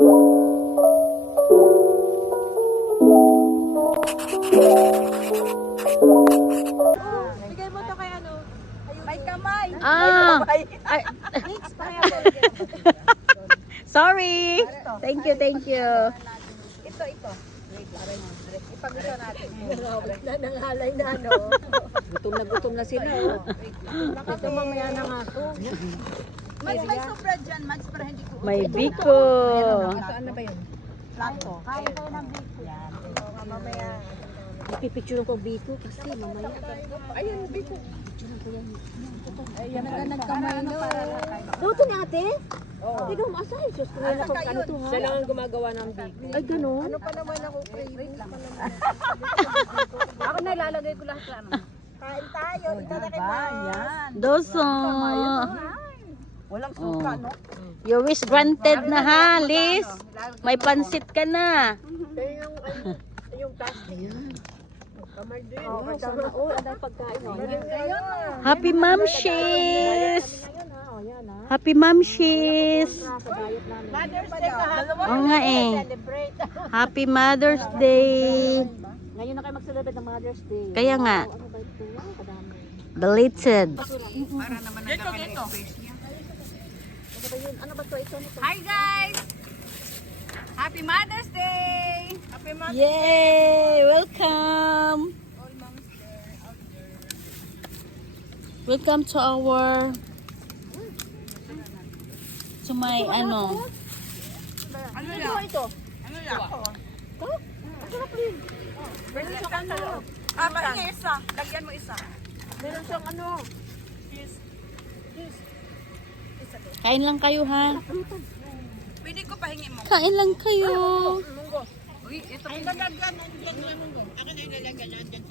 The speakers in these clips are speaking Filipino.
Bigay mo to kay ano? May kamay. Ah, ay, sorry. Thank you, thank you. Ito, ito. Ipag-ito natin. Na nangalay na, no? Gutom na gutom na sila. Oh. Ito mamaya na nga ako. Mas may sobra dyan, Max, para hindi ko. May biko. Saan na ba yun? Plato. Kaya kayo ng biko. Yan. Mamaya. Ipipicture ko biko kasi mamaya. Ayun, biko. Ayan na nagkamay no. Luto ni ate? Oo. Hindi ka umasay. Diyos ko ngayon ako ganito ha. Siya lang ang gumagawa ng biko. Ay, ganun. Ano pa naman ako craving. Ako na ilalagay ko lahat ano. Kain tayo. Ito na kay Yan. Doso. Walang suka, no? Your wish granted na ha, Liz. May pansit ka na. Yung, yung plastic. Oh, ang. Oh. Happy. Oh, ha. Happy namin. Mother's Day. Oo nga eh. Happy Mother's Day! Ngayon na kayo mag-celebrate ng Mother's Day. Kaya nga, Oh, ano ba ito? Wow, kadami. belated. Dito, dito. Ano ba yun? Ano ba ito? Ito, ano ito? Hi guys! Happy Mother's Day! Happy Mother's Yay! Welcome! Welcome to our to my ano Ano yan? ito? Ano yan? Pwede sa ano? Ah, pahingi isa. Lagyan mo isa. Meron siyang ano. Kain lang kayo ha. Pwede ko pahingi mo. Kain lang kayo. Uy, ito. Ay, lalagyan. Lalagyan.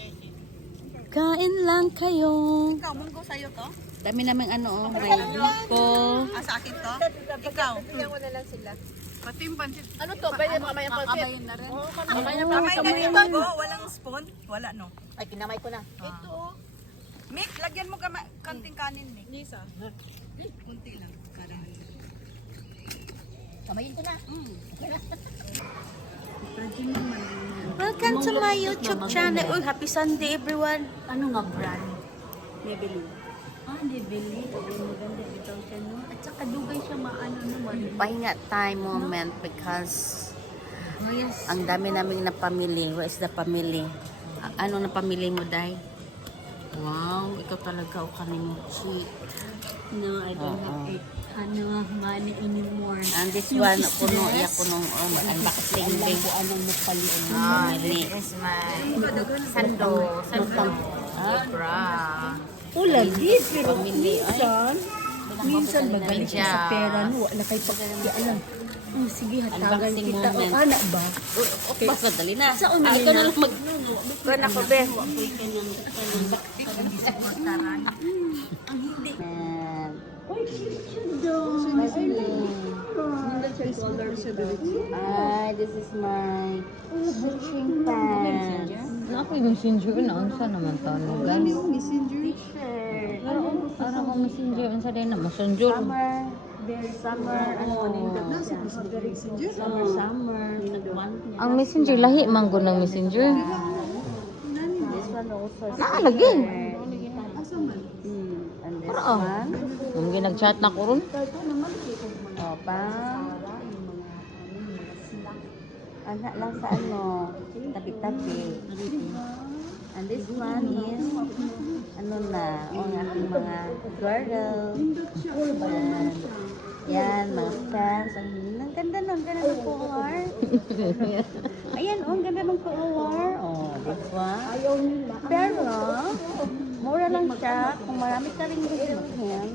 Kain lang kayo. Ikaw, munggo sa'yo to? Dami naming ano oh, may biko. Ah, sa akin to? Ikaw. Ko na lang sila. Pati yung pansit. Ano to? Pwede mamaya pa. Kakabayin na rin. Mamaya pa. Kamay na go. Walang spoon? Wala, no? Ay, kinamay ko na. Ito. Mick, lagyan mo kanting kanin, Mick. Nisa. Kunti lang. Kamayin ko na. Welcome to my YouTube channel. Uy, happy Sunday everyone. Ano nga brand? Nebeli. Ah, Nebeli. Sabi mo ganda ito siya, no? At saka dugay siya maano naman. Pahinga time moment because Oh, yes. ang dami naming napamili. Where is the family? A- ano na pamili mo, Day? Wow, ikaw talaga o kanimuchi. No, I don't have it. Ano, money anymore. And this one, puno, iya puno, oh, ang bakasing-bing. Anong mapalian? Ah, this is my sando. Sando. Libra. Ula, this, pero minsan, minsan magaling ka sa pera, no? Wala kayo pagkakaalam. Oh, sige, hatagan kita. O, moment. ana ba? Okay. Basta dali na. Sa Ah, una ikaw na na. lang mag... Kuan ako, be. And, Cute daw. ah, this is my stitching pants. Ako yung messenger na unsa naman to no guys. T-shirt. Para ko messenger unsa din na messenger. Summer. Summer, ano, summer, summer. Ang messenger lahi man ng messenger. Ah, lagi. Hmm. And this Para, one. Ang ginag-chat na ko ron. O, pa. Anak lang sa ano, tabi-tabi. And this one is, ano na, ang aking mga girdle. And, yan, mga fans. Ang, ganda nun, ganda ng color. Ayan, oh, ang ganda ng color. Oh, this one. Pero, mura lang siya. Kung marami ka rin gustuhin,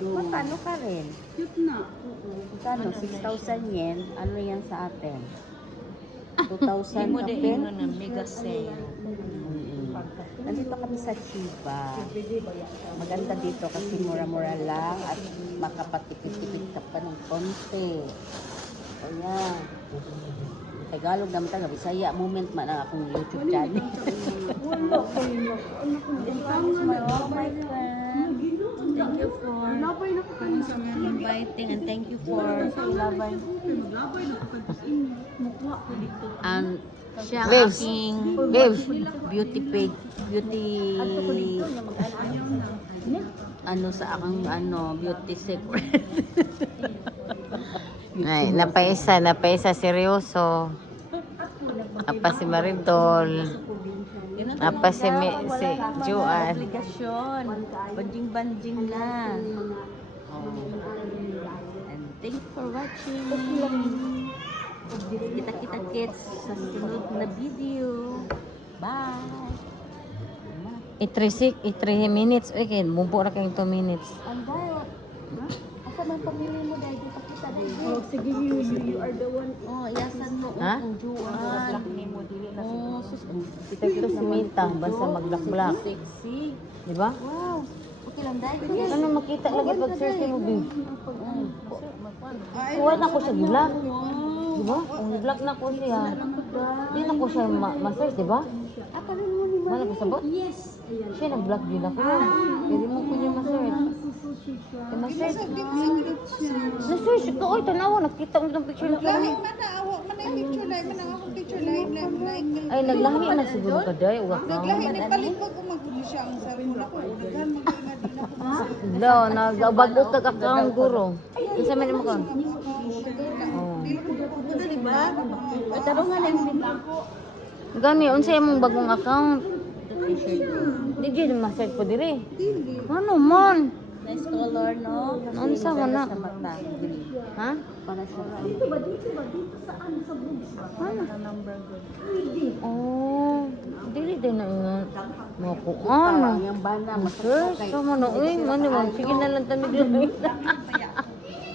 magkano ka rin? Cute na. Magkano? 6,000 yen. Ano yan sa atin? 2,000 kapin? na mega sale. Nandito kami sa Chiba. Maganda dito kasi mura-mura lang at makapatipid-tipid ka pa ng konti. Ayan. Tagalog naman taga Bisaya moment man ang akong YouTube channel. Wala kayo na. Anak ko, friends. Thank you for ko inviting and thank you for and siya ang aking beauty page, beauty ano sa aking ano, beauty secret. Ay, napaisa, napaisa seryoso. Apa si Maridol. Apa si, Mi, si Juan. Obligasyon. Banjing-banjing na. And thank you for watching. Kita-kita kits sa sunod na video. Bye! I-3 i-3 minutes. Okay, bumpo na kayong 2 minutes. Ang dahil, asa man pamili mo dahil kita kita dahil. Oh, sige, you, you, you are the one. Oh, iasan mo. Ha? Ang juwan. Oh, sus. Kita ko si Mita, basta mag-black-black. Sexy. Di ba? Wow. Okay lang dahil. Ano makita lagi pag search mo, babe? Kuha na ko sa black. Di ba? Kung black na ko siya, di na ko siya ma- ma-search, di ba? Ah, paano mo ni Wala ko sabot? Yes. Ayan. Siya nag-black din ako. Pwede mo ko niya ma-search. Ma-search. Na-search ko, oy, tanawa, nakita mo ng picture na Lahi man na awa man na picture live man ang akong picture live. Ay, naglahi na siguro ka, day. Uwak ka. Naglahi ni palit pag umaguli siya ang sarili ko. Daghan magana din ako. No, nagbago ka ka kang guro. Isa man mo ka. Oh. Diba? Taro nga lang din. Gani, unsa imong bagong account? Di gyud ma-search po dire. Ano man? Nice color, no? Kasi Ano sa maganda wana? Sa mata. Ha? Para sa Ano? number good. Oh, dili din na. Mo ko ano? Yung bana, Search sa man oy, man man sige na lang tami dili.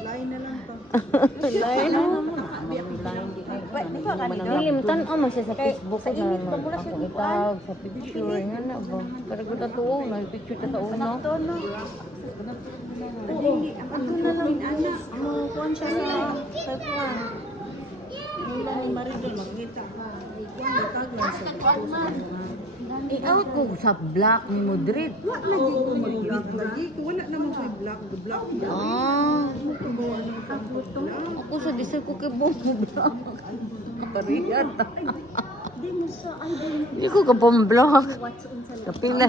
Lain na lang to. Lain na. Di ba kanina? Nilimtan o man siya sa Facebook ko na naman ako itag sa picture nga na ba. Pero ko tuo na picture ta sa una. Ito, no? Ano na lang, anak. Ano, kuhan siya sa Taiwan. Mula ni Maridol, magkita ka. Itag lang sa I-out ko sa black ni Madrid. Lagi ko mag-black lagi ko. Wala naman ko black. The black. Ah. Ako sa diesel ko kay Bongo Black. Kariyat. Hindi ko ka pong block. Kapila.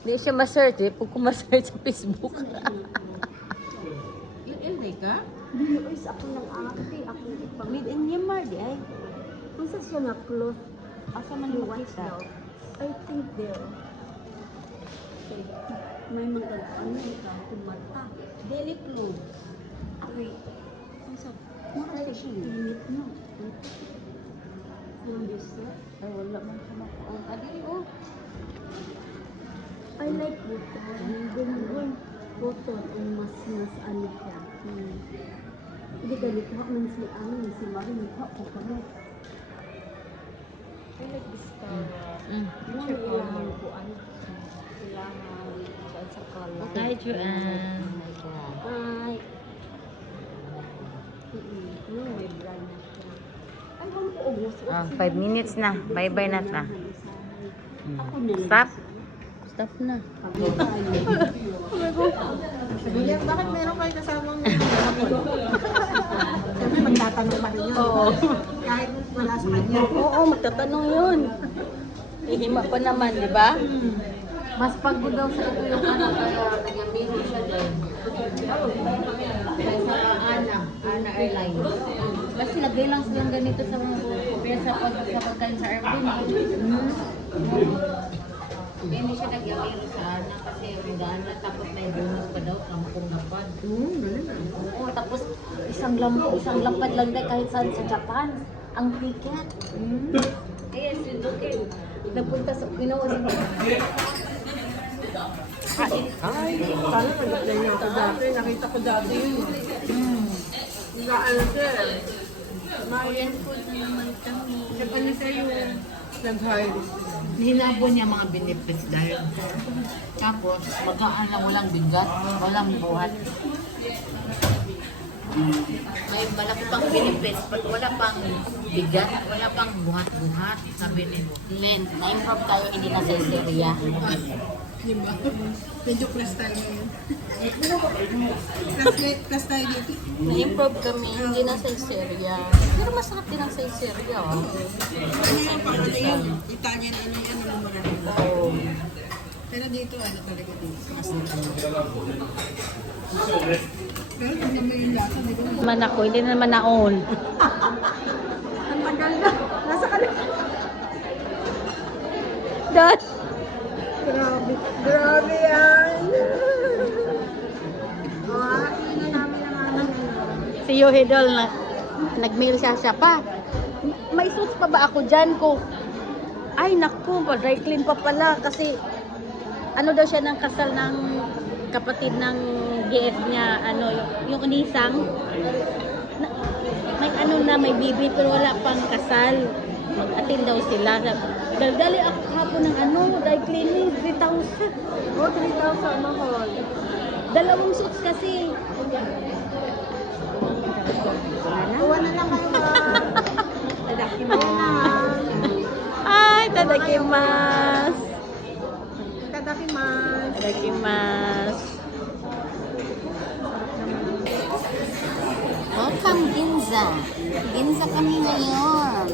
Hindi siya ma-search eh. Pag ko ma-search sa Facebook. Yun, Elday ka? Sa ako ng ate. Ako. Made in Myanmar, di ay. Kung sa siya nga close, Asa man yung makita? I think there. Okay. May mga ano ikaw, kung mata. Daily Club. Wait. Ang sa... Mara siya init no. Yung bisa. Ay, wala man siya. Ah, dili, oh. I like button. Gungun. Button. Ang mas mas ano siya. Hmm. Hindi ka likha man si ano si Mari likha ko kami. I like this color. Mm. Hi, ko ubos. Ah, five minutes na. Bye-bye na ta. Lang. Stop. Stop na. William, bakit meron kayo kasamang Siyempre magtatanong pa rin yun. Oo. Kahit wala sa kanya. Oo, magtatanong yun. Ihima pa naman, di ba? Mas pagod daw sa ito yung anak kaya nag-amino siya dyan. Kaya sa Ana, Ana Airlines. Kasi lagay lang silang ganito sa mga kaya sa, pag, sa pagkain sa airplane. Hmm. Hindi siya nag-amino sa Ana kasi regalo na tapos may bonus pa daw kampong lapad. Oo, tapos isang lamp isang lapad lang dahil kahit saan sa Japan. Ang ticket. Yes, yun okay. Napunta sa Pinawa sa Kain. Ay, paano nag-apply niya ako dati? Nakita ko dati yun. Hmm. Nga ano siya. Korean food naman kami. Siya pa niya sa'yo. Nag-hire. Hinabo niya mga benefits dahil tapos magaan lang walang bigat, walang buhat. May malaki pang benefits, but wala pang bigat, wala pang buhat-buhat, sabi ni Len, na-improve tayo, hindi na sa serya. Diba? Medyo press tayo ngayon. Press, press tayo dito. Na-improve kami, hindi na sa serya. Pero masarap din ang sa serya, oh. Ano yung pang ano yun? Italian ano yan, ano na. Oh. Pero dito, ano talaga dito. Mas Pero tingnan mo yung lasa, di ba? Man ako, hindi na naman naon. Ang tagal na. Nasa ka. Dot. Grabe. Grabe yan. Ah, hindi na namin ang ano ngayon. Si Yohidol na nag-mail siya siya pa. May suits pa ba ako dyan ko? Ay naku, dry clean pa pala kasi ano daw siya ng kasal ng kapatid ng GF niya, ano, yung, yung unisang. Na, may ano na, may bibi pero wala pang kasal. Mag-attend daw sila. Daldali ako kahapon ng ano, dry cleaning, 3,000. Oh, 3,000 mahal. Dalawang suits kasi. Kuha na lang kayo ma. Tadaki mo na. Ay, tadakimasu. Tadaki man. Tadakimasu. Welcome, Ginza. Ginza kami ngayon.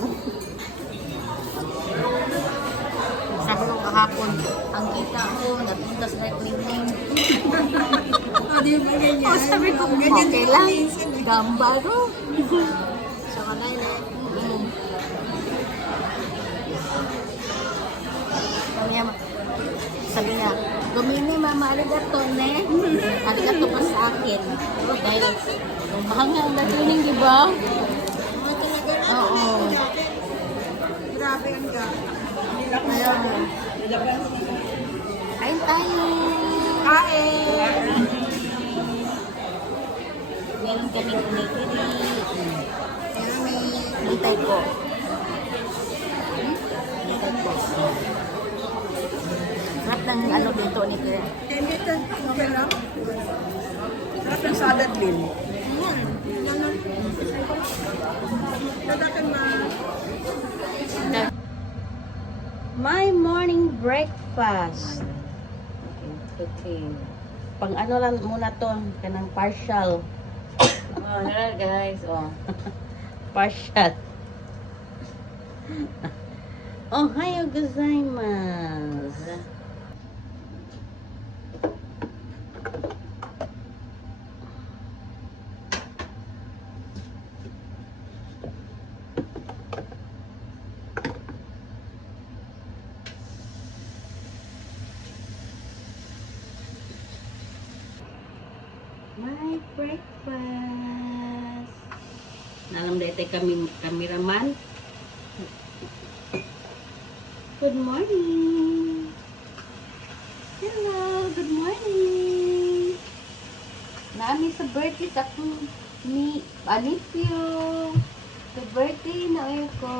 Sabi ko kahapon, ang kita ko, napunta sa cleaning. Oh, di ba ganyan? Oh, sabi ko, okay lang. eh. Gamba ko. Saka na yun. Niya, sabi niya, Gumini, mama, arigato, ne? Arigato pa sa akin. Dahil, mahanga ang dating, di ba? Oh. Oo. Grabe ang gata. Ayun. Kain tayo. Kain! Meron kami kumikiri. Yummy. Hintay ko. Hintay ko. Sarap ng ano dito ni Kira. Dito, okay lang. Ng salad din. Ayan. Ganun. Tadaki man. My morning breakfast. Okay. Pang ano lang muna to, kanang partial. Oh, yan guys. Oh. Partial. Ohayo gozaimasu. My breakfast. Nalam dito kami kameraman. Good morning. Hello, good morning. Nami sa birthday sa akong ni Anipio. The birthday na ko.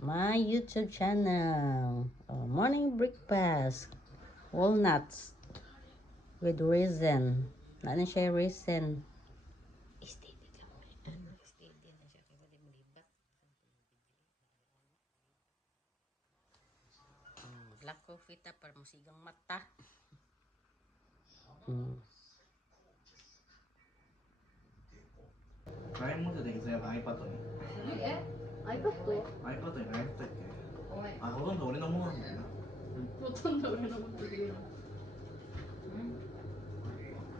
My YouTube channel. Oh, morning breakfast. Walnuts with raisin. Na na siya raisin. Black coffee ta para musigang mata. Mm. iPad iPad? iPad に LINE ったっけあ、ほとんど俺のものなんだよな。ほとんど俺の持ってる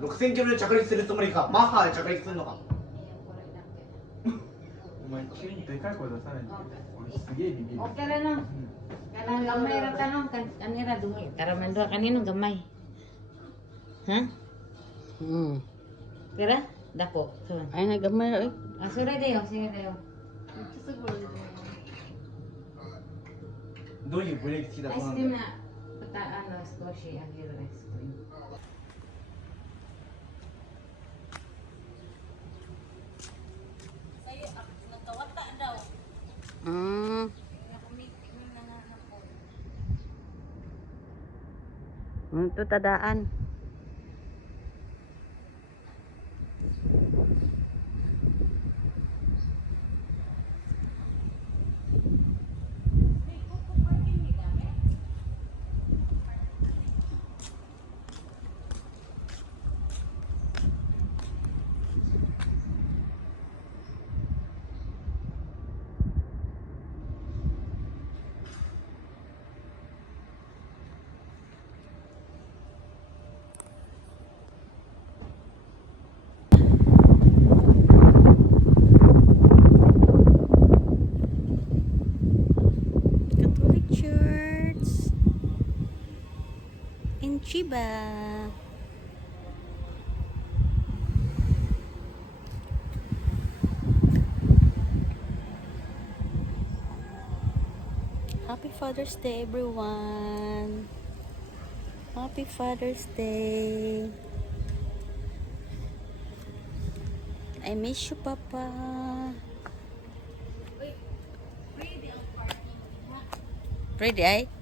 6000キロで着陸するつもりか。マッハで着陸するのか。お前急にでかい声出さないで俺すげえビビる Okay ra no. Kanang gamay ra tanong kan kanira dungi. Tara man ra kanino gamay. Ha? Hmm. Kira? Dako. So. Ay na gamay ra. Eh. Ah, sure dayo, sige dayo. Siguro dito. Doli boleh kita Ice cream na. Pata ano, squishy ang ice cream. Ito tadaan. Viva! Happy Father's Day, everyone! Happy Father's Day! I miss you, Papa. Ready, ay?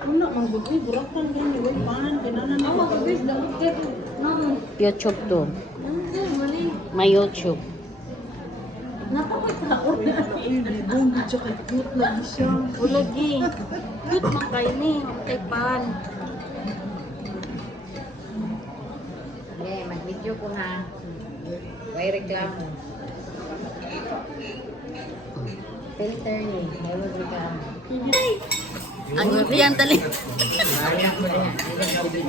Ningong tuguan katong Japonesa. YouTube to. My YouTube. Ulagi. Cute man kayo ni. Kay pan. Okay, mag-video ko ha. May reklamo. Filter ni. Mayroon ka. Ang tali.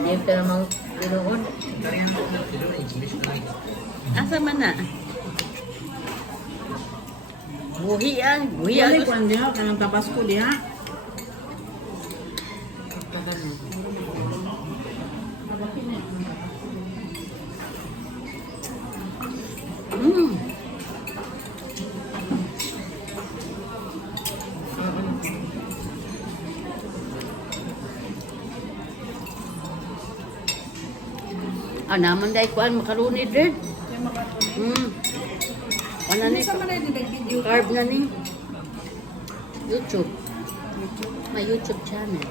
Dito namang tinuod. Asa man na? Buhi ah. Buhi ah. Dali kuan dia kanang tabasco dia. Ah, naman dahil kuan makaroni din. Mm. Wala ni Sa man na nag-video carb na ni. YouTube. May YouTube channel.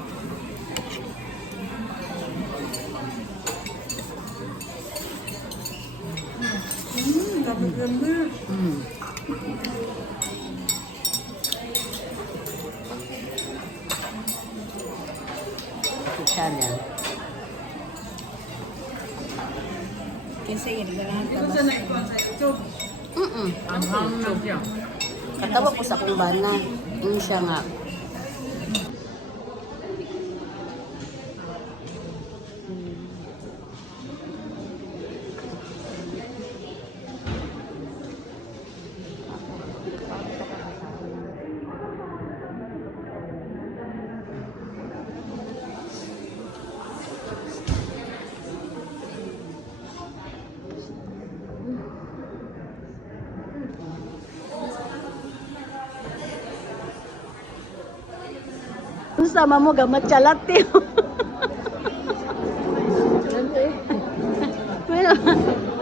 Mm. YouTube channel. Kasi yun, ganahan ka Mm-mm. Katawa ko sa kong bana. Yung siya nga. Sama mo gamat chalat tiyo.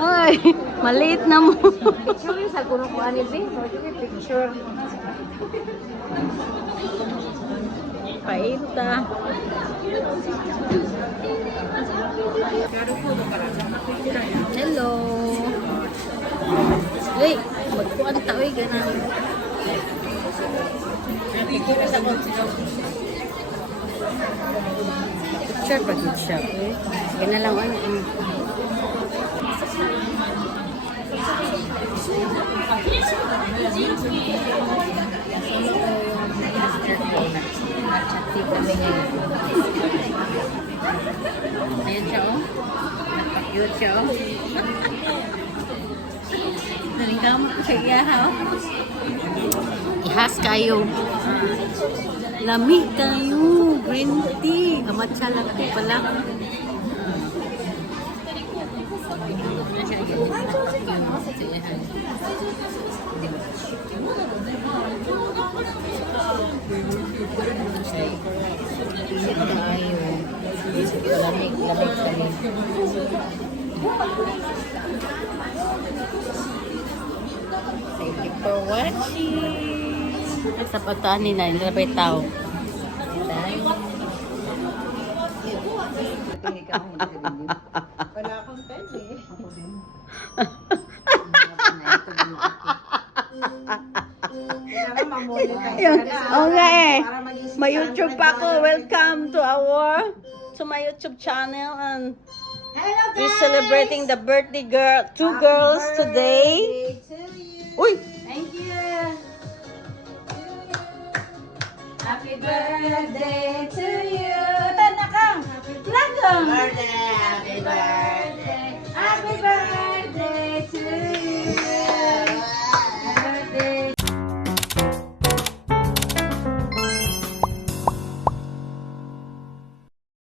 Ay, maliit na mo. Picture sa kuno ko ani be. Picture. Paita. Hello. Uy, magkuhan ta uy ganun. Picture pa gid siya. Sige na lang ano. kami ngayon. Ayan siya oh. Cute siya oh. Nalingkam ko sa iya ha oh. Ihas kayo. Lami kayo. Green tea. Kamatsa lang ko pala. Thank you for watching. Sa pagkaan nila, nilabay tao. Wala akong pen eh. Ka na. Oo nga eh. May YouTube pa ako. $100. Welcome to our to my YouTube channel and Hello We're celebrating the birthday girl, two girls today. Uy! Happy birthday to you. Tanakang. Lakang. Oh. Birthday. Happy birthday. Happy birthday.